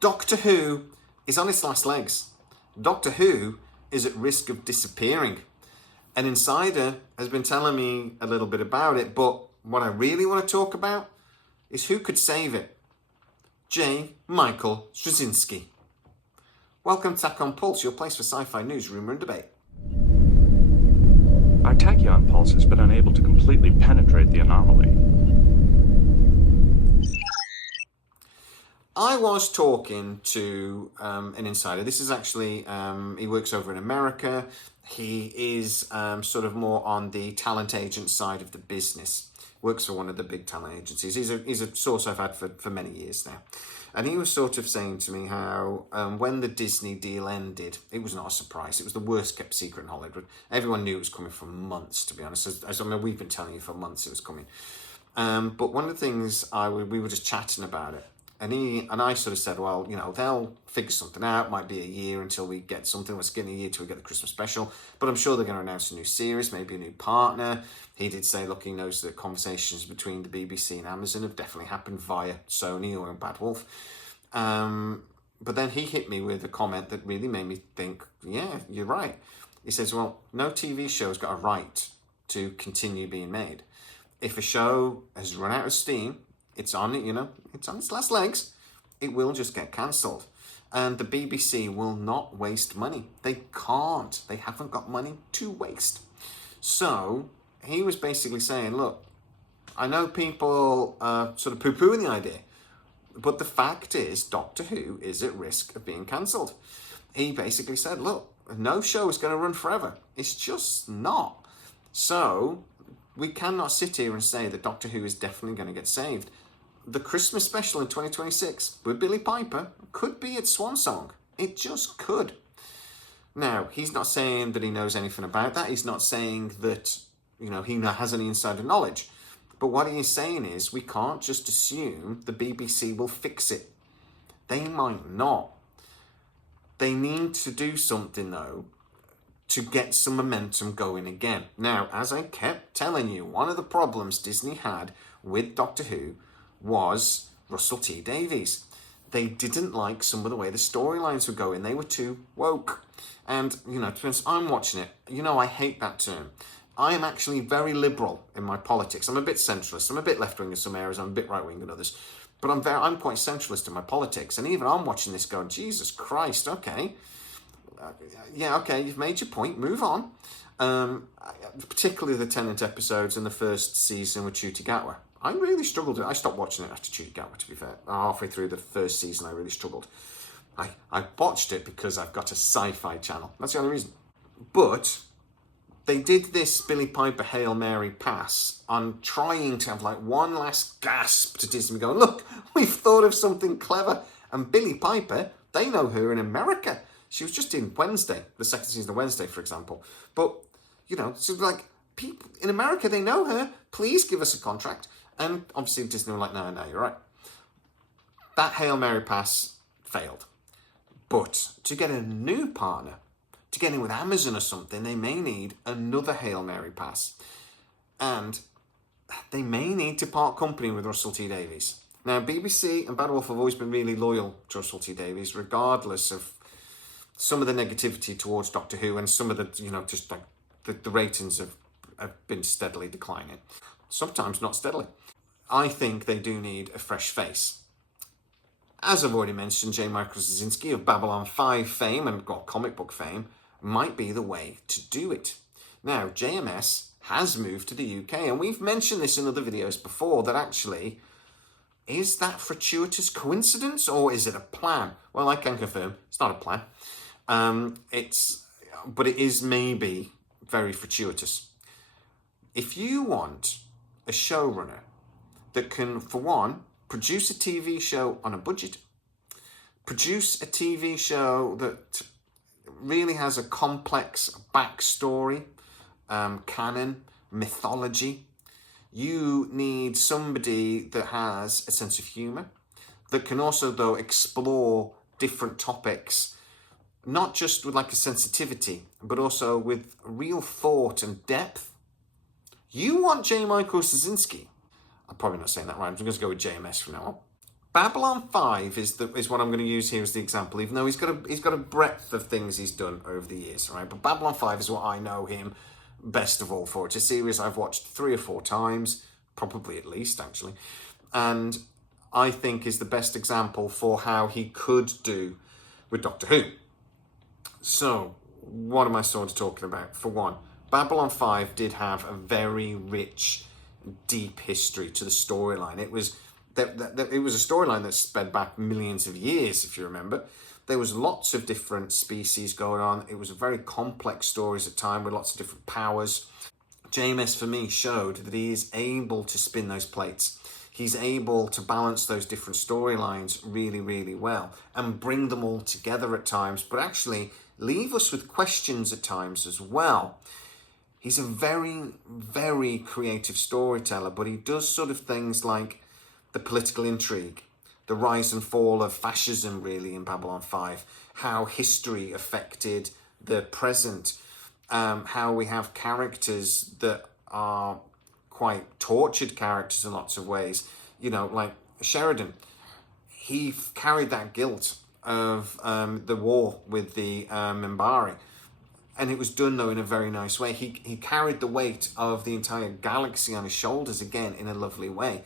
Doctor Who is on its last legs. Doctor Who is at risk of disappearing. An insider has been telling me a little bit about it, but what I really want to talk about is who could save it. J. Michael Straczynski. Welcome to Tach on Pulse, your place for sci-fi news, rumour and debate. Our tachyon pulse has been unable to completely penetrate the anomaly. I was talking to an insider. This is actually, he works over in America. He is sort of more on the talent agent side of the business. Works for one of the big talent agencies. He's a source I've had for many years now. And he was sort of saying to me how when the Disney deal ended, it was not a surprise. It was the worst kept secret in Hollywood. Everyone knew it was coming for months, to be honest. As I mean, we've been telling you for months it was coming. But one of the things we were just chatting about it. And I sort of said, well, you know, they'll figure something out. Might be a year until we get something. Let's get a year till we get the Christmas special. But I'm sure they're going to announce a new series, maybe a new partner. He did say, look, he knows that conversations between the BBC and Amazon have definitely happened via Sony or Bad Wolf. But then he hit me with a comment that really made me think, yeah, you're right. He says, well, no TV show's got a right to continue being made. If a show has run out of steam, it's on its last legs, it will just get cancelled. And the BBC will not waste money. They can't. They haven't got money to waste. So he was basically saying, look, I know people sort of poo-pooing the idea, but the fact is Doctor Who is at risk of being cancelled. He basically said, look, no show is going to run forever. It's just not. So we cannot sit here and say that Doctor Who is definitely going to get saved. The Christmas special in 2026 with Billy Piper could be its swan song. It just could. Now, he's not saying that he knows anything about that. He's not saying that, you know, he has any insider knowledge. But what he is saying is we can't just assume the BBC will fix it. They might not. They need to do something, though, to get some momentum going again. Now, as I kept telling you, one of the problems Disney had with Doctor Who was Russell T Davies. They didn't like some of the way the storylines were going. They were too woke. And, you know, to be honest, I'm watching it. You know, I hate that term. I am actually very liberal in my politics. I'm a bit centralist. I'm a bit left-wing in some areas. I'm a bit right-wing in others. But I'm quite centralist in my politics. And even I'm watching this going, Jesus Christ, okay. Yeah, okay, you've made your point. Move on. Particularly the Tennant episodes in the first season with Ncuti Gatwa. I really struggled. I stopped watching it after Ncuti Gatwa, to be fair. Halfway through the first season, I really struggled. I watched it because I've got a sci-fi channel. That's the only reason. But they did this Billy Piper Hail Mary pass on trying to have like one last gasp to Disney going, look, we've thought of something clever. And Billy Piper, they know her in America. She was just in Wednesday, the second season of Wednesday, for example. But, you know, so like people in America, they know her. Please give us a contract. And obviously Disney were like, no, you're right. That Hail Mary pass failed. But to get a new partner, to get in with Amazon or something, they may need another Hail Mary pass. And they may need to part company with Russell T Davies. Now, BBC and Bad Wolf have always been really loyal to Russell T Davies, regardless of some of the negativity towards Doctor Who and some of the, you know, just like the ratings have been steadily declining. Sometimes not steadily. I think they do need a fresh face. As I've already mentioned, J. Michael Straczynski of Babylon 5 fame and comic book fame might be the way to do it. Now, JMS has moved to the UK, and we've mentioned this in other videos before, that actually, is that fortuitous coincidence or is it a plan? Well, I can confirm it's not a plan. But it is maybe very fortuitous. If you want a showrunner that can, for one, produce a TV show on a budget, produce a TV show that really has a complex backstory, canon, mythology, you need somebody that has a sense of humour, that can also, though, explore different topics, not just with like a sensitivity, but also with real thought and depth. You want J. Michael Straczynski. I'm probably not saying that right. I'm just going to go with JMS from now on. Babylon 5 is what I'm going to use here as the example, even though he's got a breadth of things he's done over the years, right? But Babylon 5 is what I know him best of all for. It's a series I've watched 3 or 4 times, probably at least, actually. And I think is the best example for how he could do with Doctor Who. So, what am I sort of talking about? For one, Babylon 5 did have a very rich, deep history to the storyline. It was it was a storyline that sped back millions of years, if you remember. There was lots of different species going on. It was a very complex stories at time with lots of different powers. JMS, for me, showed that he is able to spin those plates. He's able to balance those different storylines really, really well and bring them all together at times, but actually leave us with questions at times as well. He's a very, very creative storyteller, but he does sort of things like the political intrigue, the rise and fall of fascism, really, in Babylon 5, how history affected the present, how we have characters that are quite tortured characters in lots of ways. You know, like Sheridan, he carried that guilt of the war with the Minbari. And it was done, though, in a very nice way. He carried the weight of the entire galaxy on his shoulders, again, in a lovely way.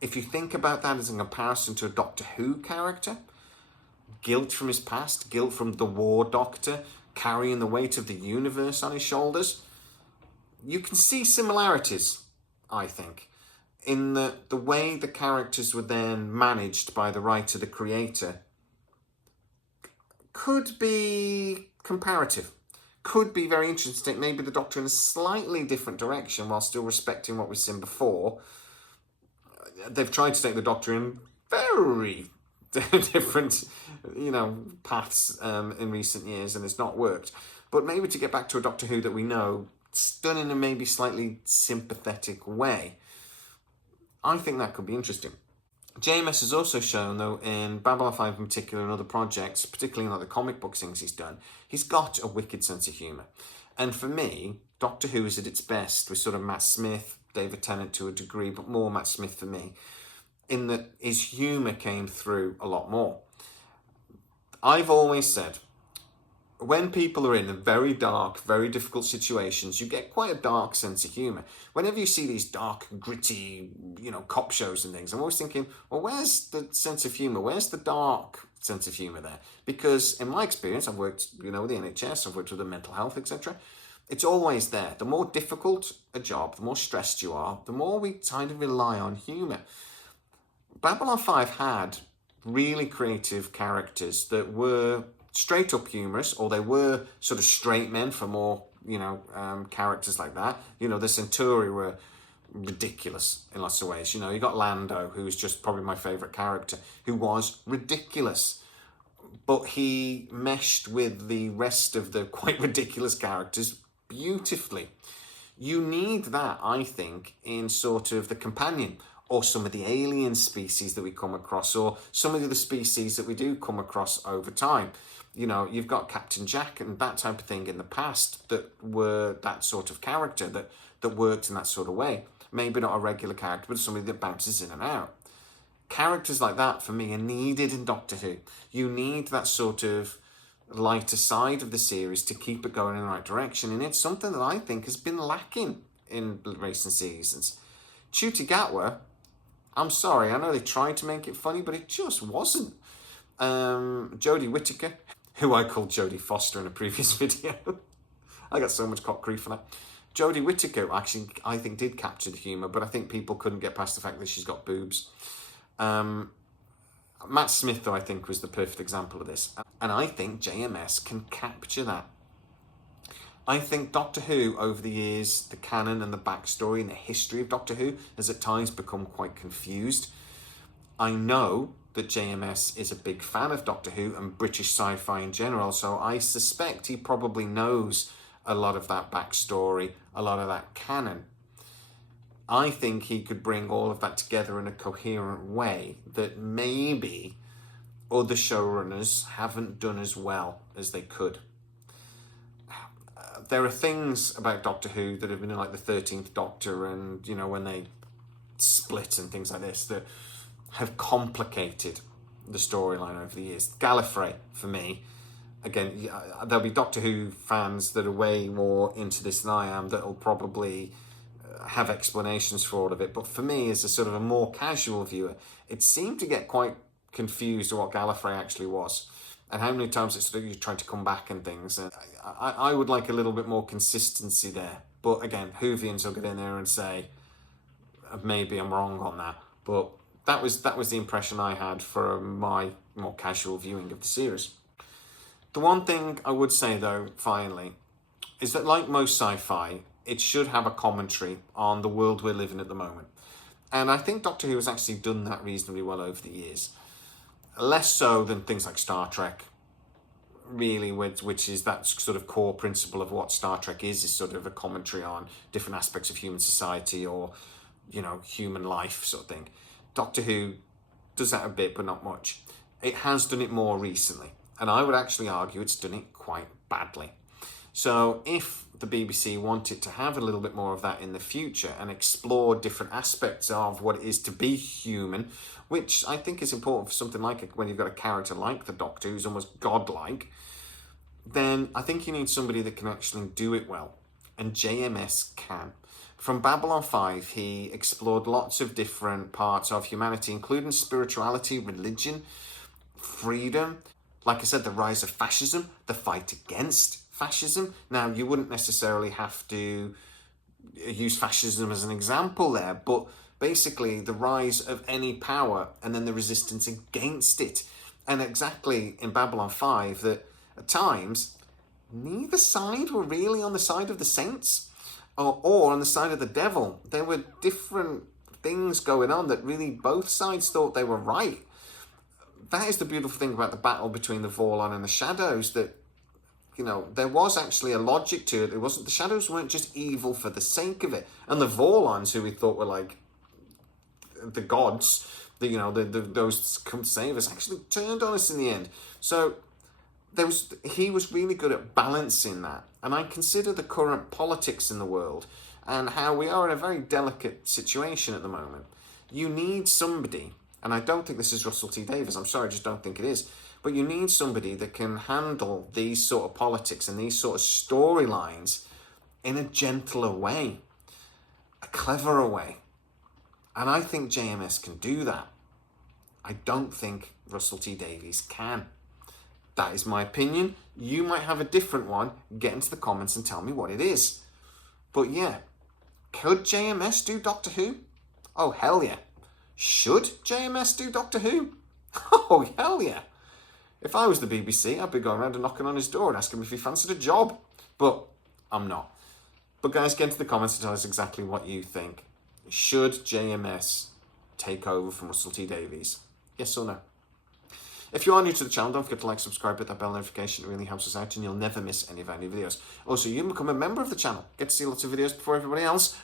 If you think about that as a comparison to a Doctor Who character, guilt from his past, guilt from the War Doctor, carrying the weight of the universe on his shoulders, you can see similarities, I think, in the way the characters were then managed by the writer, the creator, could be comparative. Could be very interesting to take maybe the Doctor in a slightly different direction while still respecting what we've seen before. They've tried to take the Doctor in very different, paths in recent years, and it's not worked. But maybe to get back to a Doctor Who that we know, done in a maybe slightly sympathetic way, I think that could be interesting. JMS has also shown, though, in Babylon 5 in particular and other projects, particularly in other comic book things he's done, he's got a wicked sense of humour. And for me, Doctor Who is at its best with sort of Matt Smith, David Tennant to a degree, but more Matt Smith for me, in that his humour came through a lot more. I've always said, when people are in very dark, very difficult situations, you get quite a dark sense of humour. Whenever you see these dark, gritty, cop shows and things, I'm always thinking, well, where's the sense of humour? Where's the dark sense of humour there? Because in my experience, I've worked, with the NHS, I've worked with the mental health, etc. It's always there. The more difficult a job, the more stressed you are, the more we kind of rely on humour. Babylon 5 had really creative characters that were straight up humorous, or they were sort of straight men for more, characters like that. The Centauri were ridiculous in lots of ways. You got Lando, who's just probably my favourite character, who was ridiculous. But he meshed with the rest of the quite ridiculous characters beautifully. You need that, I think, in sort of the companion, or some of the alien species that we come across, or some of the species that we do come across over time. You've got Captain Jack and that type of thing in the past that were that sort of character that worked in that sort of way. Maybe not a regular character, but somebody that bounces in and out. Characters like that, for me, are needed in Doctor Who. You need that sort of lighter side of the series to keep it going in the right direction, and it's something that I think has been lacking in recent seasons. Ncuti Gatwa, I'm sorry, I know they tried to make it funny, but it just wasn't. Jodie Whittaker, who I called Jodie Foster in a previous video. I got so much cock grief for that. Jodie Whittaker, actually, I think did capture the humour, but I think people couldn't get past the fact that she's got boobs. Matt Smith, though, I think was the perfect example of this. And I think JMS can capture that. I think Doctor Who, over the years, the canon and the backstory and the history of Doctor Who has at times become quite confused. I know that JMS is a big fan of Doctor Who and British sci-fi in general, so I suspect he probably knows a lot of that backstory, a lot of that canon. I think he could bring all of that together in a coherent way that maybe other showrunners haven't done as well as they could. There are things about Doctor Who that have been in, like the 13th Doctor and, when they split and things like this, that have complicated the storyline over the years. Gallifrey, for me, again, there'll be Doctor Who fans that are way more into this than I am that'll probably have explanations for all of it. But for me, as a sort of a more casual viewer, it seemed to get quite confused what Gallifrey actually was and how many times it's sort of you tried to come back and things. And I would like a little bit more consistency there. But again, Whovians will get in there and say, maybe I'm wrong on that. But that was the impression I had for my more casual viewing of the series. The one thing I would say, though, finally, is that like most sci-fi, it should have a commentary on the world we're living at the moment. And I think Doctor Who has actually done that reasonably well over the years. Less so than things like Star Trek, really, which is that sort of core principle of what Star Trek is sort of a commentary on different aspects of human society or, you know, human life sort of thing. Doctor Who does that a bit, but not much. It has done it more recently, and I would actually argue it's done it quite badly. So if the BBC wanted to have a little bit more of that in the future and explore different aspects of what it is to be human, which I think is important for something like when you've got a character like the Doctor who's almost godlike, then I think you need somebody that can actually do it well. And JMS can. From Babylon 5, he explored lots of different parts of humanity, including spirituality, religion, freedom. Like I said, the rise of fascism, the fight against fascism. Now, you wouldn't necessarily have to use fascism as an example there, but basically the rise of any power and then the resistance against it. And exactly in Babylon 5, that at times, neither side were really on the side of the saints or on the side of the devil. There were different things going on that really both sides thought they were right. That is the beautiful thing about the battle between the Vorlon and the Shadows, that, you know, there was actually a logic to it. It wasn't, the Shadows weren't just evil for the sake of it. And the Vorlons, who we thought were like the gods, those come save us, actually turned on us in the end. So he was really good at balancing that. And I consider the current politics in the world and how we are in a very delicate situation at the moment. You need somebody, and I don't think this is Russell T Davies, I'm sorry, I just don't think it is, but you need somebody that can handle these sort of politics and these sort of storylines in a gentler way, a cleverer way. And I think JMS can do that. I don't think Russell T Davies can. That is my opinion. You might have a different one. Get into the comments and tell me what it is. But yeah, could JMS do Doctor Who? Oh, hell yeah. Should JMS do Doctor Who? Oh, hell yeah. If I was the BBC, I'd be going around and knocking on his door and asking him if he fancied a job. But I'm not. But guys, get into the comments and tell us exactly what you think. Should JMS take over from Russell T Davies? Yes or no? If you are new to the channel, don't forget to like, subscribe, hit that bell notification. It really helps us out and you'll never miss any of our new videos. Also, you can become a member of the channel. Get to see lots of videos before everybody else.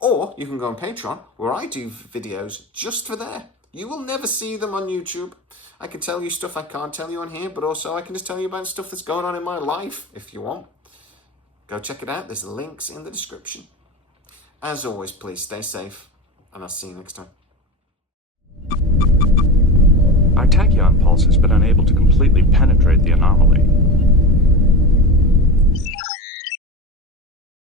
Or you can go on Patreon, where I do videos just for there. You will never see them on YouTube. I can tell you stuff I can't tell you on here, but also I can just tell you about stuff that's going on in my life, if you want. Go check it out. There's links in the description. As always, please stay safe, and I'll see you next time. Our tachyon pulse has been unable to completely penetrate the anomaly.